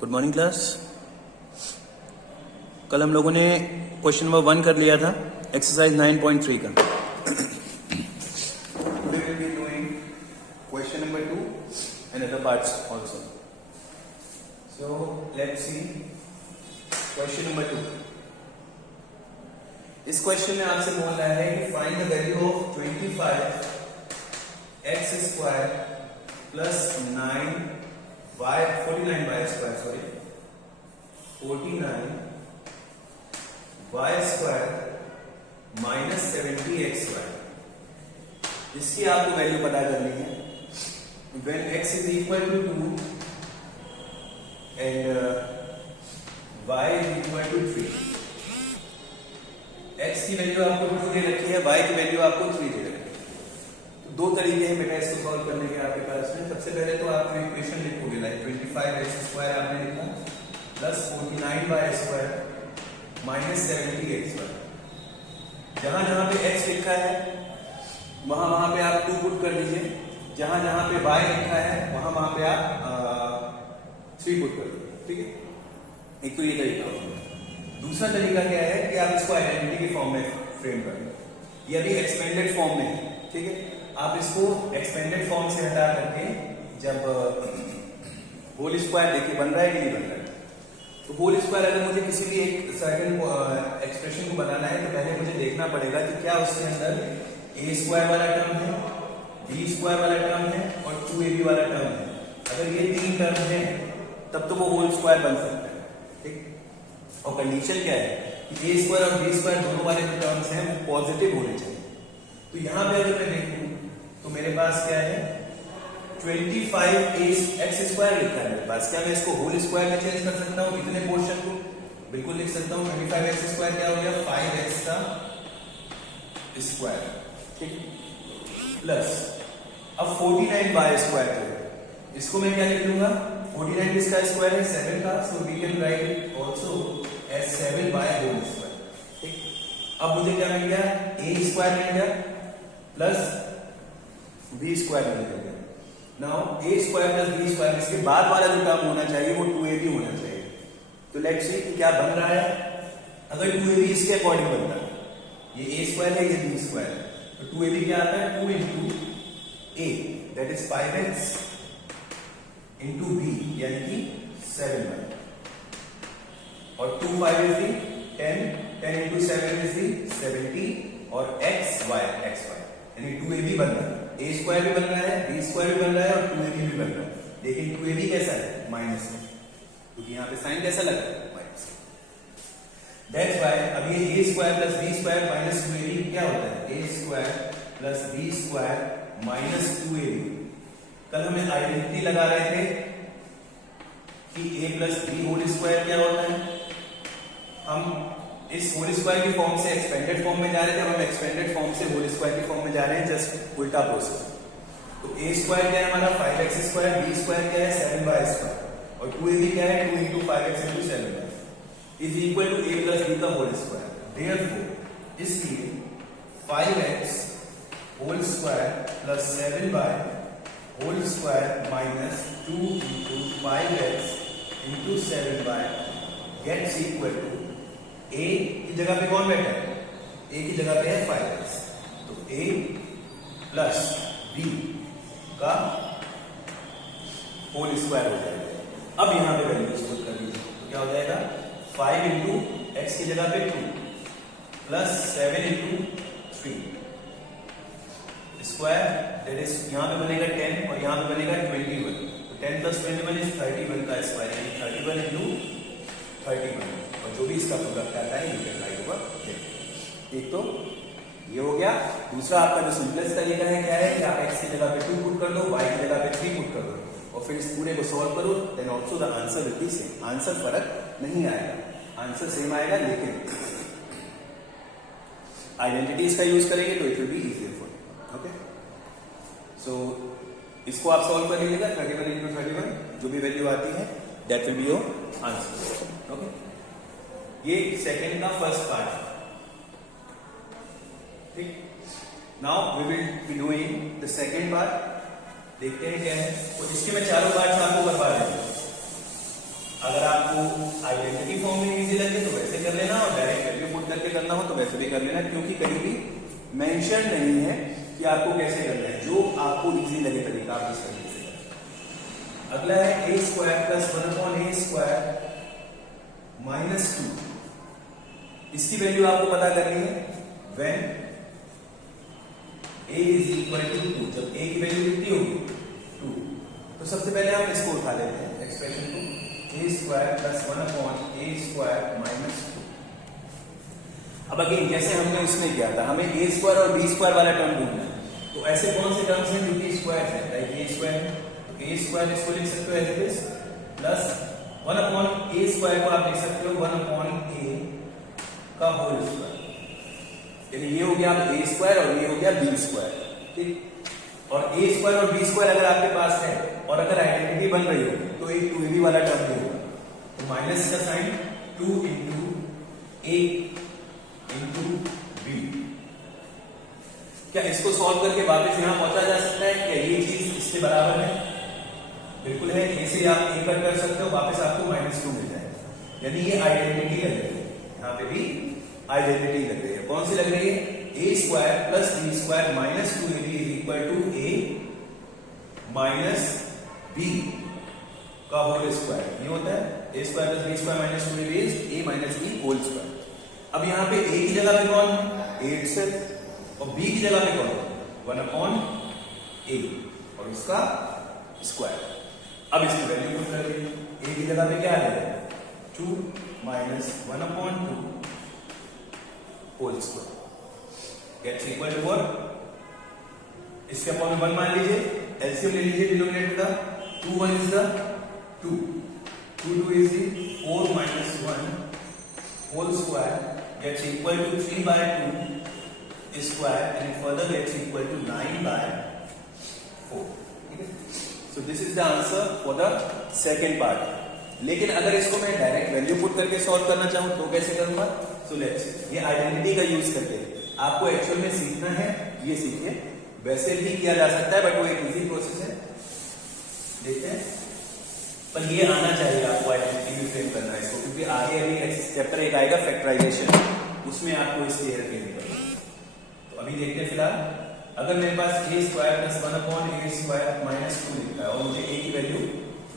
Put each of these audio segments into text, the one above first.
Good morning class. कल हम लोगों ने क्वेश्चन नंबर 1 कर लिया था, एक्सरसाइज 9.3 का। Today we'll be doing question number 2 and other parts also. So let's see question number 2. इस क्वेश्चन में आपसे बोल रहा है कि find the value of 25 x square plus 49 y square 49 y square minus 70 x square. इसकी आपको वैल्यू पता करनी है। When x is equal to 2 and y is equal to 3, x की वैल्यू आपको 2 दे रखी है, y की वैल्यू आपको 3 दे रखी है। तो दो तरीके हैं बेटा इसको सॉल्व करने के आपके पास में। सबसे पहले तो आप इक्वेशन लिखोगे, लाइक 25x स्क्वायर आपने लिखा plus 49y square minus 70x square. जहां जहां पे x लिखा है वहां वहां पे आप 2 पुट कर दीजिए, जहां जहां पे y लिखा है वहां वहां पे आप 3 पुट कर दीजिए। ठीक है, एक तो ये तरीका होगा। दूसरा तरीका क्या है कि आप इसको आइडेंटिटी के फॉर्म में फ्रेम कर लो। ये अभी एक्सपेंडेड फॉर्म में है, ठीक है। आप इसको एक्सपेंडेड फॉर्म से हटा करके जब होल स्क्वायर देखिए बन रहा है कि नहीं बन रहा है, तो होल स्क्वायर अगर मुझे किसी भी एक सर्टेन एक्सप्रेशन को बनाना है तो पहले मुझे देखना पड़ेगा कि क्या उसके अंदर ए स्क्वायर वाला टर्म है, बी स्क्वायर वाला टर्म है और 2ab वाला टर्म है। अगर ये 3 टर्म है तब तो वो होल स्क्वायर बन सकता है, ठीक। और कंडीशन क्या है कि ए स्क्वायर और बी स्क्वायर दोनों वाले जो टर्म्स हैं वो पॉजिटिव होने चाहिए। तो यहां पे अगर मैं देखूं तो मेरे पास क्या है 25x स्क्वायर लिखा है मेरे पास। क्या मैं इसको होल स्क्वायर में चेंज कर सकता हूं? इतने पोर्शन को बिल्कुल लिख सकता हूं। 25x स्क्वायर क्या हो गया 5x का स्क्वायर, ठीक, प्लस अब 49y स्क्वायर है, इसको मैं क्या लिख लूंगा 49 किसका स्क्वायर है 7 का, so we can write it also as 7y whole square, ठीक। अब मुझे क्या मिल गया a स्क्वायर मिल गया प्लस b स्क्वायर मिल गया। Now a square plus b square, इसके बाद वाला जो टर्म होना चाहिए वो 2ab होना चाहिए। तो लेट्स सी कि क्या बन रहा है। अगर 2ab इसके अकॉर्डिंग बनता है, ये a स्क्वायर है ये b स्क्वायर है, तो 2ab क्या आता है 2 into a that is 5x into b यानी कि 7y, और 2 5 is the 10 into 7 is the 70 और xy यानी 2ab बन रहा है, a स्क्वायर भी बन रहा है, b स्क्वायर भी बन रहा है और 2ab भी बन रहा है। लेकिन 2ab कैसा है माइनस में, क्योंकि यहाँ पे साइन कैसा लगा है माइनस। दैट्स व्हाई अब ये a square plus b square minus 2ab क्या होता है a square plus b square minus 2ab। कल हमें आइडेंटिटी लगा रहे थे कि a plus b whole square क्या होता है। हम इस होल स्क्वायर की फॉर्म से एक्सपेंडेड फॉर्म में जा रहे थे, हम एक्सपेंडेड फॉर्म से होल स्क्वायर की फॉर्म में जा रहे हैं, जस्ट उल्टा प्रोसेस। तो a स्क्वायर क्या है हमारा 5x स्क्वायर, b स्क्वायर क्या है 7y स्क्वायर और 2ab क्या है 2 into 5x into 7y is equal to a plus b का होल स्क्वायर। देयरफॉर इसलिए 5x whole square plus 7y whole square minus 2 into 5x into 7y gets equal to a की जगह पे कौन बैठा है a की जगह पे है 5x, तो a प्लस b का होल स्क्वायर हो जाएगा। अब यहां पे वैल्यू पुट कर लीजिए तो क्या हो जाएगा 5 इंटू एक्स की जगह पे 2 plus 7 into 3 square that is यहां पे बनेगा 10 और यहां पे बनेगा 21। तो 10 प्लस 21 इज 31 का स्क्वायर यानी 31 इंटू 31 और जो भी इसका प्रोडक्ट आता है यू कैन राइट ओवर। एक तो ये हो गया। दूसरा आपका जो सिंपलेस्ट तरीका है क्या है कि आप x की जगह पे 2 पुट कर दो, y की जगह पे 3 पुट कर दो और फिर इस पूरे को सॉल्व करो, then also the answer will be same. Answer फर्क नहीं आएगा, आंसर सेम आएगा, लेकिन आइडेंटिटीज का यूज करेंगे तो it will be easier for you. Okay, so इसको आप सॉल्व कर लीजिएगा 31 into 31 जो भी वैल्यू आती है that will be your answer. Okay, ये सेकंड का फर्स्ट पार्ट है, ठीक। Now we will be doing the second part. देखते हैं क्या है, और इसके मैं चारों पार्ट्स आपको करवा देता हूं। लगे तो वैसे कर लेना, और डायरेक्ट वैल्यू पुट करके करना हो तो वैसे भी कर लेना, क्योंकि कहीं भी मेंशन नहीं है कि आपको कैसे करना है। जो आपको इजी लगे तरीका आप इस तरीके से करें। अगला है a square plus 1/a square minus 2। इसकी वैल्यू आपको पता करनी है when a is equal to 2। जब a की वैल्यू कितनी होगी 2, तो सबसे पहले हम इसको उठा लेते हैं एक्सप्रेशन को, a square plus 1/a square minus 2। अब अगेन जैसे हमने उसमें किया था, हमें a स्क्वायर और b स्क्वायर वाला टर्म ढूंढना है। तो ऐसे कौन से टर्म्स हैं जो कि स्क्वायर है, लाइक a स्क्वायर है, तो a स्क्वायर इसको लिख सकते हो as it is, plus 1/a square को आप लिख सकते हो 1/a का होल स्क्वायर। यानी ये हो गया a स्क्वायर और ये हो गया b स्क्वायर, ठीक। और a स्क्वायर और b स्क्वायर अगर आपके पास है और अगर आइडेंटिटी बन रही हो तो एक 2ab वाला टर्म भी होगा, तो माइनस का sign 2 into a into b। क्या इसको सॉल्व करके वापस यहां पहुंचा जा सकता है? क्या ये चीज इसके बराबर है? बिल्कुल है। a से आप a कट कर सकते हो, वापस आपको -2 मिल जाएगा। यानी ये आइडेंटिटी लग रही है, यहाँ पे भी आइडेंटिटी लग रही है। कौन सी लग रही है? a square plus b square minus 2ab is equal to a minus b का होल स्क्वायर। ये होता है a square plus b square minus 2ab is a minus b whole square. अब यहाँ पे a की जगह पे कौन है? a itself, और b की जगह पे कौन है? 1/a और इसका स्क्वायर। अब इसकी वैल्यू पुट कर देंगे। a की जगह पे क्या आ जाएगा? 2 minus 1/2 whole square gets equal to what? इसके अपॉन में 1 मान लीजिए, एलसीएम ले लीजिए डिनोमिनेटर का। 2 1 is the 2, 2 2 is the 4 minus 1 whole square gets equal to 3/2 square, and it further gets equal to 9/4. So this is the answer for the second part. लेकिन अगर इसको मैं डायरेक्ट वैल्यू पुट करके solve करना चाहूं तो कैसे करूंगा? सो लेट्स ये आइडेंटिटी का यूज करके आपको एक्चुअल में सीखना है, ये सीखिए। वैसे भी किया जा सकता है बट वो एक इजी प्रोसेस है, देखते हैं। पर ये आना चाहिए आपको आइडेंटिटी भी फ्रेम करना है इसको, क्योंकि आगे अभी चैप्टर 1 आएगा फैक्टराइजेशन, उसमें आपको इसकी हेल्प करना है। तो अभी देखते हैं फिलहाल, अगर मेरे पास a square plus 1/a square minus 2 लिखा है और मुझे a की वैल्यू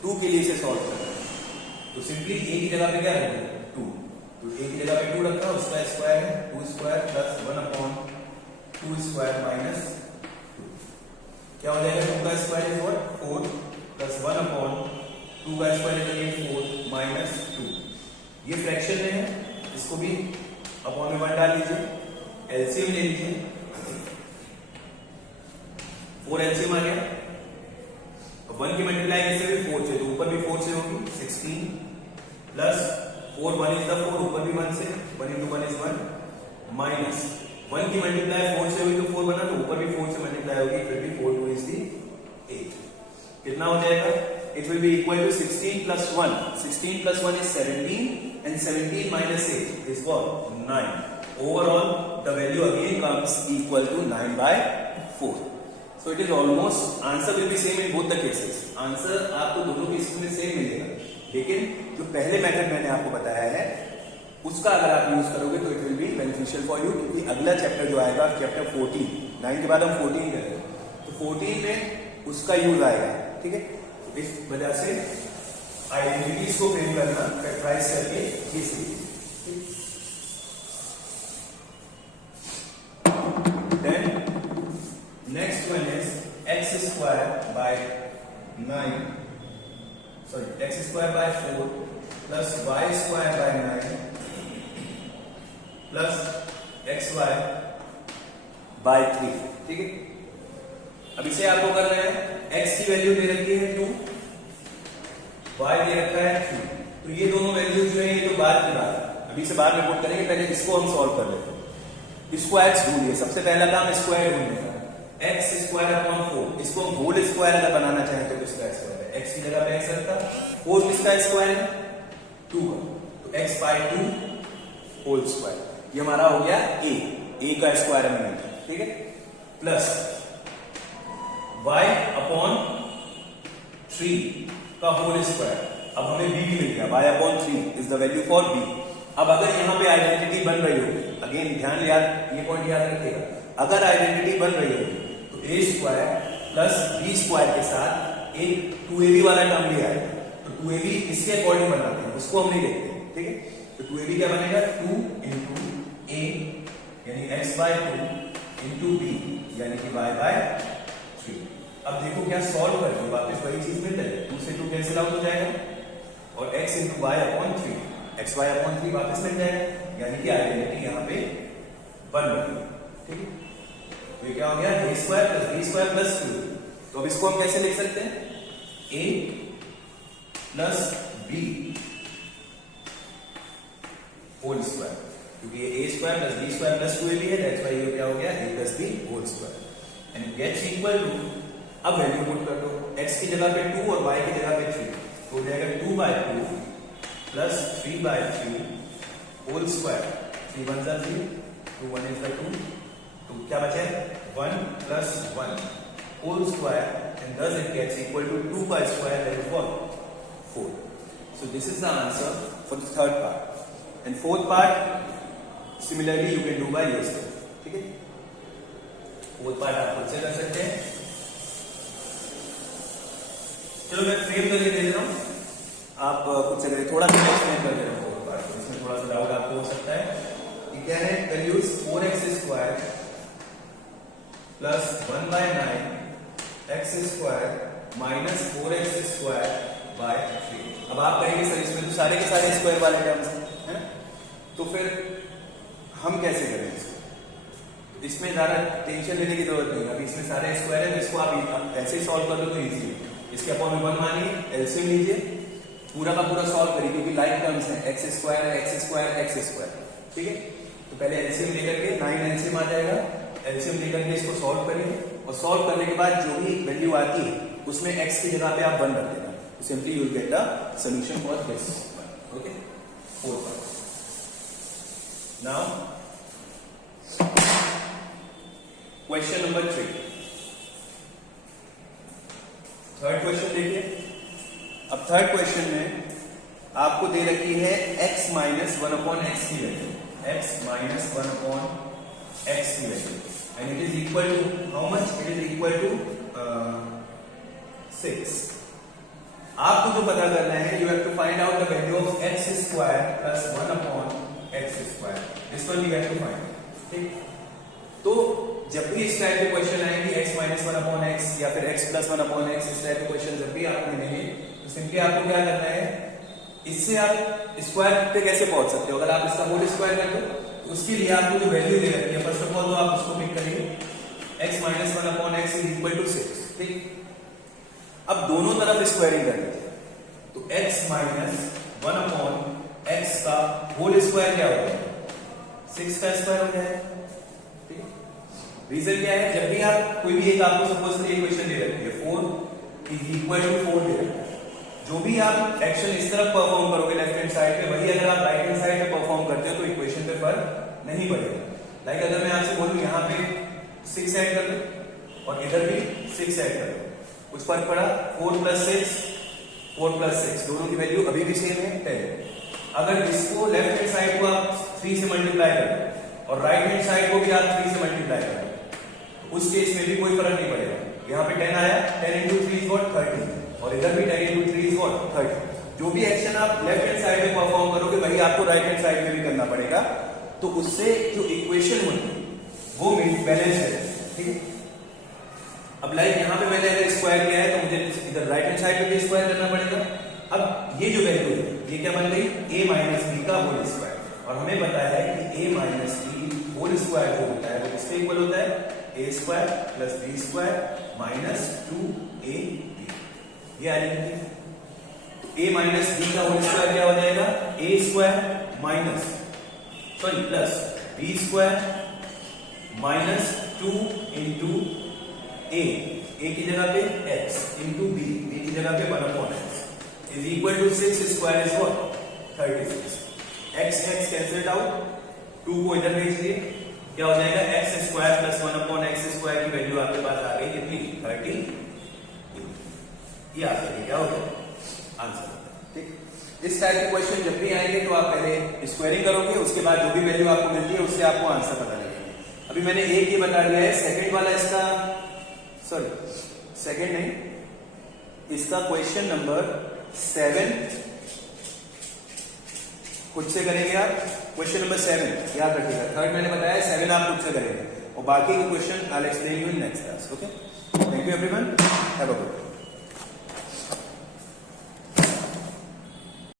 2 के लिए इसे सॉल्व करना है, तो सिंपली a की जगह पे क्या रखेंगे? 2। तो a की जगह पे 2 रखा, उसका स्क्वायर है 2 स्क्वायर प्लस 1/2 स्क्वायर माइनस 2। क्या हो जाएगा? 2 का स्क्वायर इज व्हाट? 4 प्लस 1/2 का स्क्वायर इज अगेन 4 माइनस 2। ये फ्रैक्शन में है, इसको भी अपॉन में 1 डाल लीजिए, एलसीएम ले लीजिए। 4 एलसीएम आ गया, 1 की मल्टीप्लाई कैसे हुई? 4 से, तो ऊपर भी 4 से होगी 16 प्लस 4 1 इज द 4, ऊपर भी 1 से, 1 into 1 is 1 माइनस 1 की मल्टीप्लाई 4 से हुई तो 4 बना, तो ऊपर भी 4 से मल्टीप्लाई होगी, फिर भी 4 2 is the 8। कितना हो जाएगा? It will be equal to 16 plus 1. 16 plus 1 is 17 and 17 minus 8 is what? 9. Overall, the value again comes equal to 9/4. So it is almost, answer will be same in both the cases. Answer आपको दोनों cases में same मिलेगा, लेकिन जो पहले method मैंने आपको बताया है उसका अगर आप यूज करोगे तो it will be beneficial for you, क्योंकि अगला चैप्टर जो आएगा चैप्टर 14, 9 के बाद हम 14 करेंगे, तो 14 में उसका यूज आएगा, ठीक है। इस वजह से आइडेंटिटीज को फ्रेम करना, फैक्टराइज करके ये सीखिए। Then next one is x square by 9, sorry x square by 4 plus y square by 9 plus xy by 3, ठीक है। अब इसे आपको करना है, x की वैल्यू दे रखी है 2, y दे रखा है 3, तो ये दोनों वैल्यू जो है ये तो बाद की बात है, अभी से बाद में पुट करेंगे, पहले इसको हम सॉल्व कर लेते हैं। स्क्वायर ढूंढिए, सबसे पहला काम स्क्वायर ढूंढने का। x स्क्वायर अपॉन 4, इसको हम होल स्क्वायर अगर बनाना चाहें तो इसका स्क्वायर है, x की जगह पे x रखा, 4 किसका स्क्वायर है? 2 का, तो x बाय 2 होल स्क्वायर, ये हमारा हो गया a का स्क्वायर हमने लिखा, ठीक है, प्लस y अपॉन 3 का होल स्क्वायर। अब हमें b भी मिल गया, y upon 3 is the value for b, अब अगर यहाँ पे आइडेंटिटी बन रही होगी, अगेन ध्यान याद, ये पॉइंट याद रखिएगा, अगर आइडेंटिटी बन रही होगी तो ए स्क्वायर प्लस बी स्क्वायर के साथ एक 2ab वाला टर्म भी आएगा, तो 2ab इसके अकॉर्डिंग बनाते हैं, उसको हम नहीं देखते, ठीक है। तो 2ab क्या बनेगा, 2 इंटू ए यानी x बाय 2 इंटू बी यानी कि y बाय 3। अब देखो क्या सॉल्व करके वापस वही चीज मिल जाएगी, 2 से 2 कैंसिल आउट हो जाएगा और x into y upon 3, x y upon 3 वापस मिल जाएगा, यानी कि आइडेंटिटी यहाँ पे बन रही है, ठीक है। तो ये क्या हो गया, a square plus b square plus 2। तो अब इसको हम कैसे लिख सकते हैं, a plus b whole square, क्योंकि ये a square plus b square plus 2ab है, दैट्स व्हाई ये क्या हो गया, a plus b whole square and gets equal to, अब वैल्यू पुट कर दो, x की जगह पे 2 और y की जगह पे 3, तो हो जाएगा 2 by 2 plus 3 by 3 whole square, 3 1 जा 3, 2 1 इज 2, तो क्या बचे 1 plus 1 whole square and thus it gets equal to 2 by square, that is what, 4. So this is the answer for the third part, and fourth part similarly you can do by yourself, ठीक है। Fourth part आप खुद से कर सकते हैं। चलो मैं फ्रेम करके दे रहा हूं, आप खुद से करें, थोड़ा सा एक्सप्लेन कर दे रहा हूं फोर्थ पार्ट, इसमें थोड़ा सा डाउट आपको हो सकता है। ये क्या है, values 4x square plus 1 by 9 x square minus 4x square by 3। अब आप कहेंगे सर इसमें तो सारे के सारे स्क्वायर वाले टर्म्स हैं, तो फिर हम कैसे करें इसको, इसमें ज्यादा टेंशन लेने की जरूरत नहीं है, अभी इसमें सारे स्क्वायर है, तो इसको आप ऐसे ही सॉल्व कर लो तो इजी है। इसके अपॉन में 1 मानिए, एलसीएम लीजिए, पूरा का पूरा सॉल्व करिए, क्योंकि लाइक टर्म्स हैं, x square x square x square, ठीक है। तो पहले एलसीएम लेकर के 9 एलसीएम आ जाएगा, एलसीएम लेकर के इसको सॉल्व करिए, और सॉल्व करने के बाद जो भी वैल्यू आती है उसमें x की जगह पे आप 1 रख देना, तो simply you will get the solution for this, okay. Fourth part now question number 3, third question देखिए। अब थर्ड क्वेश्चन में आपको दे रखी है x माइनस 1 अपॉन एक्स की value, x minus 1 upon x की value, and it is equal to how much, it is equal to 6। आपको जो पता करना है, you have to find out the value of x square plus 1 upon x square, this one you have to find, ठीक। तो जब भी इस टाइप के क्वेश्चन आएंगे x माइनस 1 अपॉन एक्स या फिर x प्लस 1 अपॉन एक्स, इस टाइप के क्वेश्चन जब भी आपको मिलेंगे, तो सिंपली आपको क्या करना है, इससे आप स्क्वायर पे कैसे पहुंच सकते हो, अगर आप इसका होल स्क्वायर कर दो, तो उसके लिए आपको जो वैल्यू दे रखी है, फर्स्ट ऑफ ऑल तो आप उसको पिक करिए, x minus 1 upon x is equal to 6, ठीक। अब दोनों तरफ स्क्वायरिंग कर लीजिए, तो x माइनस 1 अपॉन एक्स का होल स्क्वायर क्या होगा, 6 का स्क्वायर हो जाएगा। रीजन क्या है, जब भी आप कोई भी एक आपको सपोज इक्वेशन दे रखी है 4 इज इक्वल टू 4 दे रखा है, जो भी आप एक्शन इस तरफ परफॉर्म करोगे लेफ्ट हैंड साइड पे, वही अगर आप राइट हैंड साइड पे परफॉर्म करते हो तो इक्वेशन पे फर्क नहीं पड़ेगा। लाइक अगर मैं आपसे बोलूं यहाँ पे 6 ऐड कर दो और इधर भी 6 ऐड कर दो, कुछ फर्क पड़ा, 4 प्लस 6 4 प्लस 6 दोनों की वैल्यू अभी भी सेम है 10। अगर इसको लेफ्ट हैंड साइड को आप 3 से मल्टीप्लाई करो और राइट हैंड साइड को भी आप 3 से मल्टीप्लाई करो, उस केस में भी कोई फर्क नहीं पड़ेगा। यहाँ पे 10 आया, 10 इंटू 3 इज व्हाट 30, और इधर भी 10 इंटू 3 इज व्हाट 30। जो भी एक्शन आप लेफ्ट हैंड साइड में परफॉर्म करोगे वही आपको राइट हैंड साइड में भी करना पड़ेगा, तो उससे जो इक्वेशन होगी वो बैलेंस है, ठीक है। अब लाइक यहाँ पे मैंने अगर स्क्वायर किया है तो मुझे इधर राइट हैंड साइड पे भी स्क्वायर करना पड़ेगा। अब ये जो वैल्यू है ये क्या बन गई, a माइनस बी का होल स्क्वायर, और हमें पता है कि a minus b whole square जो होता है वो किसके इक्वल होता है, a square plus b square minus 2ab, ये आइडेंटिटी। तो a माइनस बी का होल स्क्वायर क्या हो जाएगा, a square minus plus b square minus 2 into a की जगह पे x इंटू b की जगह पे 1 upon x is equal to 6 square is what 36। x cancel out, 2 को इधर भेज दिए, क्या हो जाएगा x square plus 1 upon x square की वैल्यू आपके पास आ गई कितनी 30, ये आपके लिए क्या हो गया आंसर, ठीक। इस टाइप के क्वेश्चन जब भी आएंगे तो आप पहले स्क्वायरिंग करोगे, उसके बाद जो भी वैल्यू आपको मिलती है उससे आपको आंसर पता लगेगा। अभी मैंने एक ही बता दिया है, सेकंड वाला इसका, सॉरी सेकंड नहीं, इसका क्वेश्चन नंबर 7 खुद से करेंगे आप। क्वेश्चन नंबर 7 याद रखिएगा, थर्ड मैंने बताया, 7 आप खुद से करेंगे और बाकी के question I will explain you in next class. Okay, thank you everyone, have a good day.